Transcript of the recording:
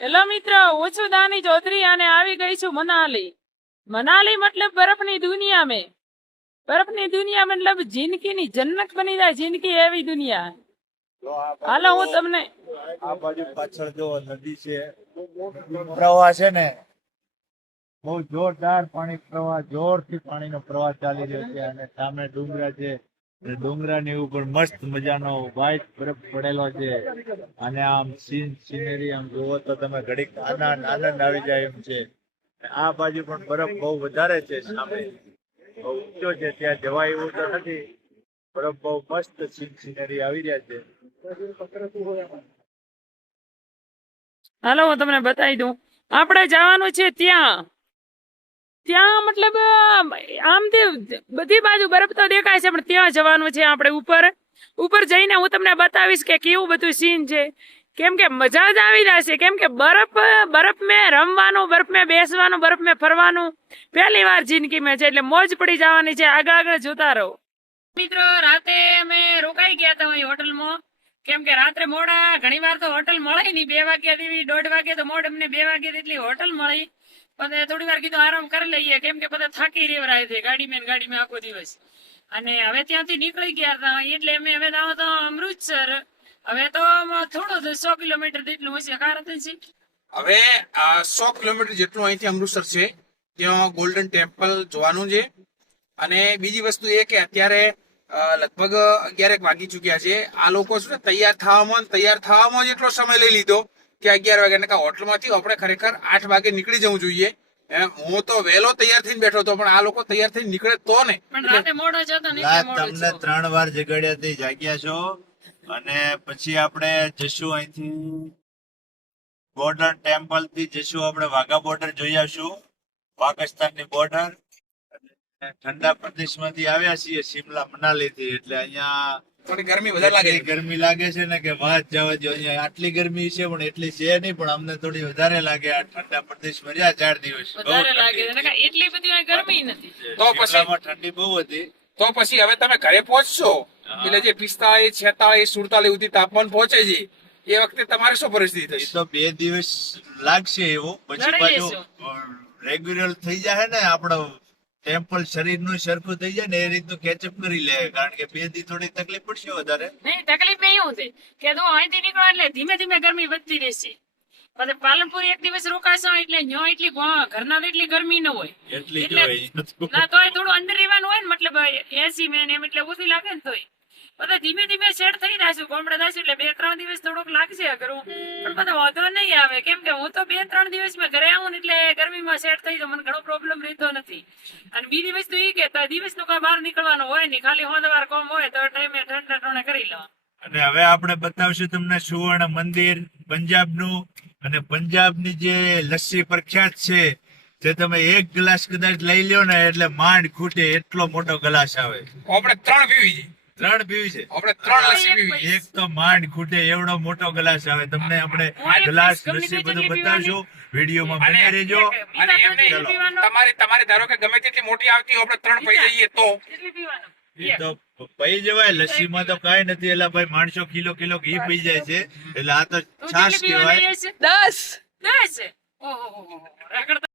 Hello મિત્ર, હું છું દાની ચૌધરી અને આવી ગઈ છું મનાલી. મનાલી મતલબ બરફની દુનિયા में. બરફની દુનિયા મતલબ જિંદગીની જન્નત બની જાય, જિંદગી એવી દુનિયા. હાલો હું તમને આ બાજુ પાછળ જો નદી છે, પ્રવાહ છે ને બહુ જોરદાર પાણી પ્રવાહ, જોરથી પાણીનો પ્રવાહ ચાલી રહ્યો છે અને સામે ડુંગરા છે. ડુંગરાની ઉપર મસ્ત મજાનો વ્હાઈટ બરફ પડેલો છે અને આમ સીનરી આમ જોવો તો તમે ઘડીક આનંદ આવી જાય એમ છે. આ બાજુ પણ બરફ બહુ વધારે છે, સામે બહુ ઊંચો છે, ત્યાં જવાય એવું તો નથી. બરફ બહુ મસ્ત સીનરી આવી રહ્યા છે. હાલો હું તમને બતાવી દઉં. આપણે જવાનું છે ત્યાં. ત્યાં મતલબ આમ તે બધી બાજુ બરફ તો દેખાય છે, પણ ત્યાં જવાનું છે આપણે ઉપર. ઉપર જઈને હું તમને બતાવીશ કે કેવું બધું સીન છે. કેમ કે મજા જ આવી જશે. કેમ કે બરફ મેં રમવાનું, બરફ મેં બેસવાનું, બરફ મેં ફરવાનું પહેલી વાર જિંદગી મેં છે, એટલે મોજ પડી જવાની છે. આગળ જોતા રહો. મિત્રો, રાતે અમે રોકાઈ ગયા હતા અહીં હોટલમાં. કેમ કે રાત્રે મોડા ઘણી વાર તો હોટલ મળે નહીં. 2 વાગ્યા થી 1:30 વાગે તો મોડ અમને 2 વાગ્યા એટલી હોટલ મળી. પછી થોડી વાર કીધું આરામ કરી લઈએ, કેમ કે બધા થાકી રેવરાય છે ગાડીમાં આખો દિવસ. અને હવે ત્યાંથી નીકળી ગયા હતા એટલે અમે હવે આવો તો અમૃતસર. હવે તો થોડું 100 કિલોમીટર જેટલું હશે. કારણથી હવે 100 કિલોમીટર જેટલું અહીંથી અમૃતસર છે. ત્યાં ગોલ્ડન ટેમ્પલ જોવાનું છે. અને બીજી વસ્તુ એ કે અત્યારે લગભગ 11 વાગી ચુક્યા છે. આ લોકો શું તૈયાર થવામાં જ એટલો સમય લઈ લીધો કે 11 વાગ્યા હોટલમાંથી આપણે ખરેખર 8 વાગે નીકળી જવું જોઈએ. હું તો વહેલો તૈયાર થઈને બેઠો હતો, પણ આ લોકો તૈયાર થઈને નીકળે તો ને. તમને 3 વાર જગાડ્યાથી જાગ્યા છો અને પછી આપણે જશું અહીંથી ગોલ્ડન ટેમ્પલ થી જશું આપણે વાઘા બોર્ડર જોઈ આવશું, પાકિસ્તાનની બોર્ડર. ઠંડા પ્રદેશમાંથી આવ્યા છીએ શિમલા મનાલી થી, એટલે અહીંયા થોડી ગરમી વધારે લાગે છે. ગરમી લાગે છે ને કે વાત જવા દો. અહીંયા આટલી ગરમી છે પણ એટલી છે નહીં, પણ અમને થોડી વધારે લાગે. આ ઠંડા પ્રદેશમાં રહ્યા 4 દિવસ વધારે લાગે છે. એટલી બધી ગરમી નથી. તો પછી ઠંડી બહુ હતી. તો પછી હવે તમે ઘરે પહોંચશો એટલે જે 45, 46, 47 સુધી તાપમાન પહોંચે છે, એ વખતે તમારે શું પરિસ્થિતિ થશે? તો 2 દિવસ લાગશે એવું, પછી પાછું રેગ્યુલર થઈ જાય ને આપણો ટેમ્પલ શરીરનું સરખું થઈ જાય ને એ રીતનું કેચઅપ કરી લે. કારણ કે 2 દી થોડી તકલીફ પડશે વધારે. નહીં, તકલીફ એવું છે કે તો અહીંથી નીકળો એટલે ધીમે ધીમે ગરમી વધતી રહેશે. પછી પાલનપુર 1 દિવસ રોકાશો એટલે ન્યો એટલી ઘરના એટલી ગરમી ન હોય. એટલી જ એટલે હોય. ના તોય થોડું અંદર રહેવાનું હોય ને, મતલબ એસી મેં એમ એટલે ઓછી લાગે ને તોય. બધા ધીમે ધીમે સેટ થઈ જશું. ગામડે જશું એટલે 2-3 દિવસ થોડુંક લાગશે ઘરું, પણ બધો વાંધો નહીં આવે. કેમ કે હું તો 2-3 દિવસ માં ઘરે આવું ને એટલે ગરમીમાં સેટ થઈ જાઉં. મને ઘણો પ્રોબ્લેમ રહેતો નથી. અને બીજી વસ્તુ એ કે દિવસનું કોઈ બહાર નીકળવાનું હોય નહીં, ખાલી હોદવાર કામ હોય તો ટાઈમે ઠંડા ટાણે કરી લો. અને હવે આપણે બતાવશું તમને સુવર્ણ મંદિર પંજાબનું. અને પંજાબની જે લસ્સી પ્રખ્યાત છે, જે તમે 1 ગ્લાસ કદાચ લઈ લ્યો ને એટલે માંડ ખૂટે એટલો મોટો ગ્લાસ આવે. આપણે 3 પીવી છે. 3 પીવી છે આપણે 3 લસ્સી પીવી છે. એક તો માંડ ખૂટે એવડો મોટો ગ્લાસ આવે. તમને આપણે ગ્લાસ લસ્સી બધું બતાવશું. વિડીયોમાં બન્યા રહેજો. અને એમને તમારે ધારો કે ગમે તેટલી મોટી આવતી હોય, આપણે 3 પી જઈએ તો એ તો પી જવાય. લસ્સીમાં તો કઈ નથી. એટલે ભાઈ માણસો કિલો ઘી પી જાય છે, એટલે આ તો છાશ કહેવાય. 10 ઓહો.